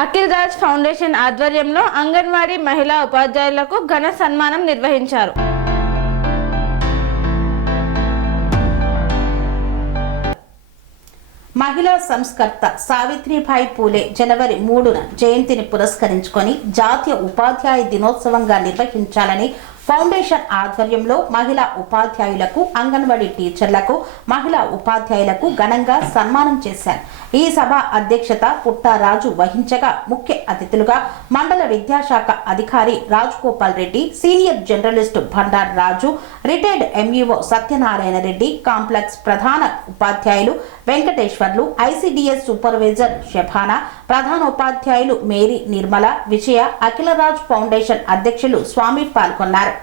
Akhil Raj foundation ఆధ్వర్యంలో అంగన్వాడీ మహిళా ఉపాధ్యాయులకు ఘన సన్మానం నిర్వహించారు. మహిళా సంస్కర్త సావిత్రిబాయి పూలే జనవరి 3న జయంతిని పురస్కరించుకొని జాతీయ ఉపాధ్యాయ దినోత్సవంగా నిర్వహించాలని ఫౌండేషన్ ఆధ్వర్యంలో మహిళా ఉపాధ్యాయులకు, అంగన్వాడీ టీచర్లకు, మహిళా ఉపాధ్యాయులకు ఘనంగా సన్మానం చేశారు. ఈ సభ అధ్యక్షత పుట్టారాజు వహించగా ముఖ్య అతిథులుగా మండల విద్యాశాఖ అధికారి Rajagopal Reddy, senior journalist Bandaru Raju, retired MEO Satyanarayana Reddy, complex ప్రధాన ఉపాధ్యాయులు వెంకటేశ్వర్లు, ఐసిడిఎస్ సూపర్వైజర్ షెఫానా, ప్రధాన ఉపాధ్యాయులు మేరీ నిర్మల, విజయ, అఖిలరాజ్ ఫౌండేషన్ అధ్యక్షులు స్వామి పాల్గొన్నారు.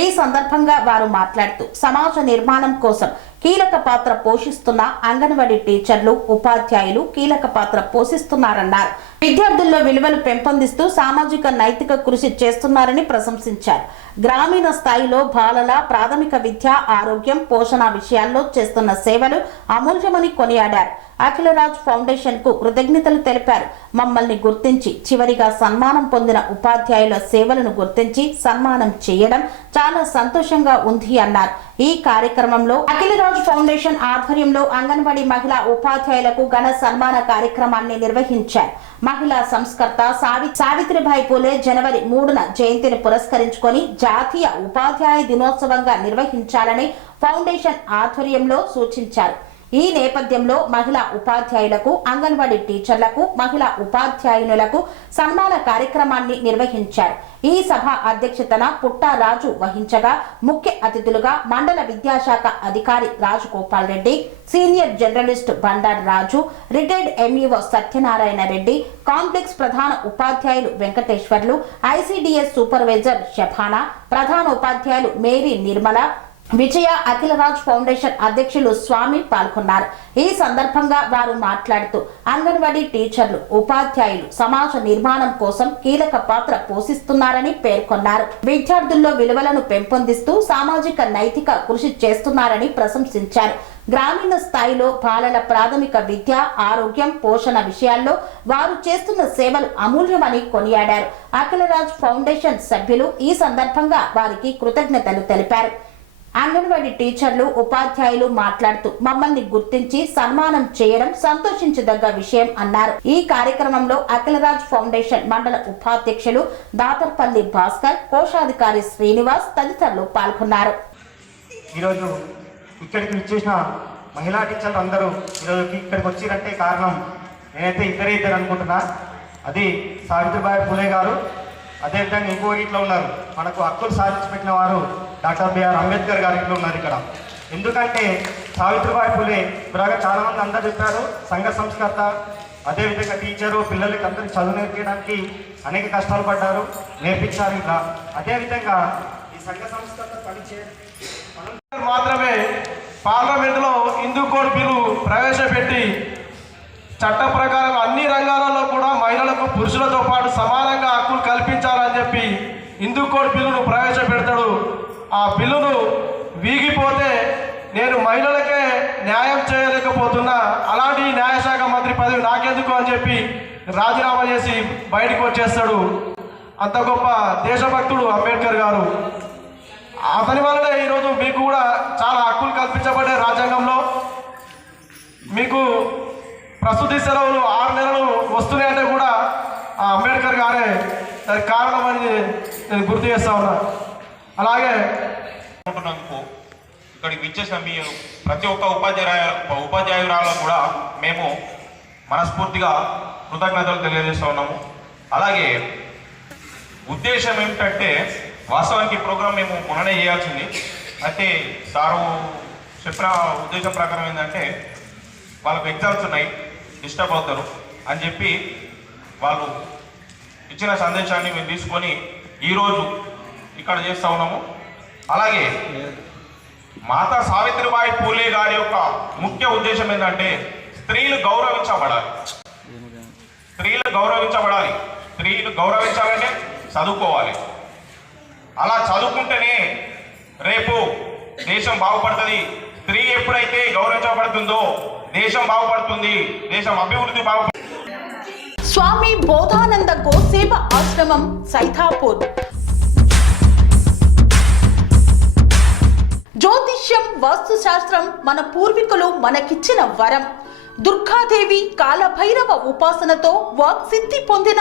ఈ సందర్భంగా వారు మాట్లాడుతూ సమాజ నిర్మాణం కోసం కీలక పాత్ర పోషిస్తున్న అంగన్వాడీ టీచర్లు, ఉపాధ్యాయులు కీలక పాత్ర పోషిస్తున్నారన్నారు. విద్యార్థుల్లో విలువలు పెంపొందిస్తూ సామాజిక నైతిక కృషి చేస్తున్నారని ప్రశంసించారు. గ్రామీణ స్థాయిలో బాలల ప్రాథమిక విద్య, ఆరోగ్యం, పోషణ విషయాల్లో చేస్తున్న సేవలు అమూల్యమని కొనియాడారు. అఖిలరాజ్ ఫౌండేషన్ కు కృతజ్ఞతలు తెలిపారు. మమ్మల్ని గుర్తించి చివరిగా సన్మానం పొందిన ఉపాధ్యాయుల సేవలను గుర్తించి సన్మానం చేయడం చాలా సంతోషంగా ఉంది అన్నారు. ఈ కార్యక్రమంలో అఖిలరాజ్ ఫౌండేషన్ ఆధ్వర్యంలో అంగన్వాడీ మహిళా ఉపాధ్యాయులకు ఘన సన్మాన కార్యక్రమాన్ని నిర్వహించారు. మహిళా సంస్కర్త సావిత్రిబాయి పూలే జనవరి 3న జయంతిని పురస్కరించుకొని జాతీయ ఉపాధ్యాయ దినోత్సవంగా నిర్వహించాలని ఫౌండేషన్ ఆధ్వర్యంలో సూచించారు. ఈ నేపథ్యంలో మహిళా ఉపాధ్యాయులకు, అంగన్వాడీ టీచర్లకు, మహిళా ఉపాధ్యాయునులకు సన్మాన కార్యక్రమాన్ని నిర్వహించారు. ఈ సభ అధ్యక్షతన పుట్టారాజు వహించగా ముఖ్య అతిథులుగా మండల విద్యాశాఖ అధికారి Rajagopal Reddy, senior journalist Bandaru Raju, retired MEO Satyanarayana Reddy, complex ప్రధాన ఉపాధ్యాయులు వెంకటేశ్వర్లు, ఐసిడిఎస్ సూపర్వైజర్ షెఫానా, ప్రధాన ఉపాధ్యాయులు మేరీ నిర్మల, విజయ, అఖిలరాజ్ ఫౌండేషన్ అధ్యక్షులు స్వామి పాల్గొన్నారు. ఈ సందర్భంగా వారు మాట్లాడుతూ అంగన్వాడీ టీచర్లు, ఉపాధ్యాయులు సమాజ నిర్మాణం కోసం కీలక పాత్ర పోషిస్తున్నారని పేర్కొన్నారు. విద్యార్థుల్లో విలువలను పెంపొందిస్తూ సామాజిక నైతిక కృషి చేస్తున్నారని ప్రశంసించారు. గ్రామీణ స్థాయిలో బాలల ప్రాథమిక విద్య, ఆరోగ్యం, పోషణ విషయాల్లో వారు చేస్తున్న సేవలు అమూల్యమని కొనియాడారు. అఖిలరాజ్ ఫౌండేషన్ సభ్యులు ఈ సందర్భంగా వారికి కృతజ్ఞతలు తెలిపారు. అంగన్వాడీ టీచర్లు, ఉపాధ్యాయులు మాట్లాడుతూ మమ్మల్ని గుర్తించి సన్మానం చేయడం సంతోషించదగ్గ విషయం అన్నారు. ఈ కార్యక్రమంలో అఖిలరాజ్ ఫౌండేషన్ మండల ఉపాధ్యక్షులు దాతర్పల్లి భాస్కర్, కోశాధికారి శ్రీనివాస్ తదితరులు పాల్గొన్నారు. ఈరోజు ఇక్కడికి వచ్చేసిన మహిళా టీచర్లు అందరూ ఈరోజు ఇక్కడికి వచ్చిరంటే కారణం నేనైతే ఇద్దరు అనుకుంటున్నా. అది సావిత్రిబాయి పూలే గారు, అదేవిధంగా ఇంకో ఇట్లా ఉన్నారు, మనకు హక్కులు సాధించి పెట్టిన వారు డాక్టర్ బిఆర్ అంబేద్కర్ గారు ఇట్లా ఉన్నారు ఇక్కడ. ఎందుకంటే సావిత్రిబాయి పూలే ఇలాగా చాలామంది అందరూ చెప్పారు, సంఘ సంస్కర్త, అదేవిధంగా టీచరు, పిల్లలకి అందరికీ చదువు నేర్పించడానికి అనేక కష్టాలు పడ్డారు, నేర్పించారు. ఇంకా అదేవిధంగా ఈ సంఘ సంస్కర్త పనిచేయడం మాత్రమే పార్లమెంటులో హిందూ కోడ్ బిల్లు ప్రవేశపెట్టి చట్ట ప్రకారం అన్ని రంగాలలో కూడా మహిళలకు పురుషులతో పాటు సమానంగా హక్కులు కల్పించాలని చెప్పి హిందూ కోడ్ బిల్లును ప్రవేశపెడతాడు. ఆ బిల్లును వీగిపోతే నేను మహిళలకే న్యాయం చేయలేకపోతున్నా, అలాంటి న్యాయశాఖ మంత్రి పదవి నాకెందుకు అని చెప్పి రాజీనామా చేసి బయటకు వచ్చేస్తాడు. అంత గొప్ప దేశభక్తుడు అంబేద్కర్ గారు. అతని వల్లనే ఈరోజు మీకు కూడా చాలా హక్కులు కల్పించబడ్డాయి. రాజ్యాంగంలో మీకు ప్రసూతి సెలవులు 6 నెలలు వస్తున్నాయంటే కూడా ఆ అంబేద్కర్ గారే దానికి కారణమని నేను గుర్తు చేస్తా ఉన్నా. అలాగే ఇక్కడికి విచ్చేసిన మీ ప్రతి ఒక్క ఉపాధ్యాయురాలకు కూడా మేము మనస్ఫూర్తిగా కృతజ్ఞతలు తెలియజేస్తూ ఉన్నాము. అలాగే ఉద్దేశం ఏమిటంటే వాస్తవానికి ఈ ప్రోగ్రాం మేము మొన్ననే చేయాల్సింది, అయితే సారు చెప్పిన ఉద్దేశం ప్రకారం ఏంటంటే వాళ్ళకు ఎగ్జామ్స్ ఉన్నాయి, డిస్టర్బ్ అవుతారు అని చెప్పి వాళ్ళు ఇచ్చిన సందేశాన్ని మేము తీసుకొని ఈరోజు ఇక్కడ చేస్తూ ఉన్నాము. అలాగే మాతా సావిత్రిబాయి పూలే గారి యొక్క ముఖ్య ఉద్దేశం ఏంటంటే స్త్రీలు గౌరవించబడాలి. స్త్రీలు గౌరవించాలంటే చదువుకోవాలి. అలా చదువుకుంటేనే రేపు దేశం బాగుపడుతుంది. స్త్రీ ఎప్పుడైతే గౌరవించబడుతుందో దేశం బాగుపడుతుంది, దేశం అభివృద్ధి బాగుపడుతుంది. స్వామి బోధానంద గోసేవ ఆశ్రమం సైథాపూర్. జ్యోతిష్యం, వాస్తుశాస్త్రం మన పూర్వీకులు మనకిచ్చిన వరం. దుర్గాదేవి, కాలభైరవ ఉపాసనతో వాక్సిద్ధి పొందిన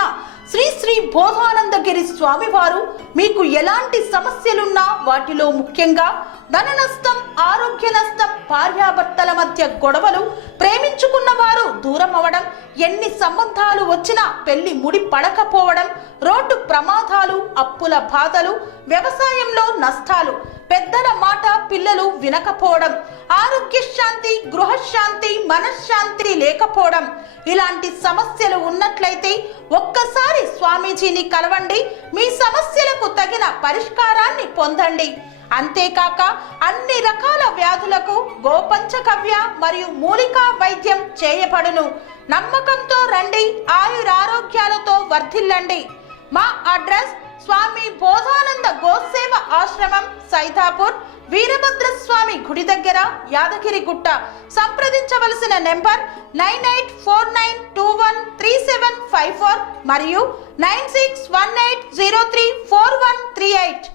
శ్రీ శ్రీ బోధానందగిరి స్వామివారు మీకు ఎలాంటి సమస్యలున్నా, వాటిలో ముఖ్యంగా ధన నష్టం, ఆరోగ్య నష్టం, భార్యాభర్తల మధ్య గొడవలు, ప్రేమించుకున్న వారు దూరం అవడం, ఎన్ని సంబంధాలు వచ్చినా పెళ్లి ముడి పడకపోవడం, రోడ్డు ప్రమాదాలు, అప్పుల బాధలు, వ్యవసాయంలో నష్టాలు, పెద్దల మాట పిల్లలు వినకపోవడం, ఆరోగ్య శాంతి, గృహశాంతి, మనశ్శాంతి లేకపోవడం, ఇలాంటి సమస్యలు ఉన్నట్లయితే ఒక్కసారి స్వామీజీని కలవండి. మీ సమస్యలకు తగిన పరిష్కారాన్ని పొందండి. అంతేకాక అన్ని రకాల వ్యాధులకు గోపంచకవ్య మరియు మూలికా వైద్యం చేయబడును. నమ్మకంతో రండి, ఆయురారోగ్యాలతో వర్ధిల్లండి. మా అడ్రస్ స్వామి బోధానంద గోసేవ ఆశ్రమం, సైథాపూర్, వీరభద్రస్వామి గుడి దగ్గర, యాదగిరిగుట్ట. సంప్రదించవలసిన నెంబర్ 9849213754 మరియు 9618034138.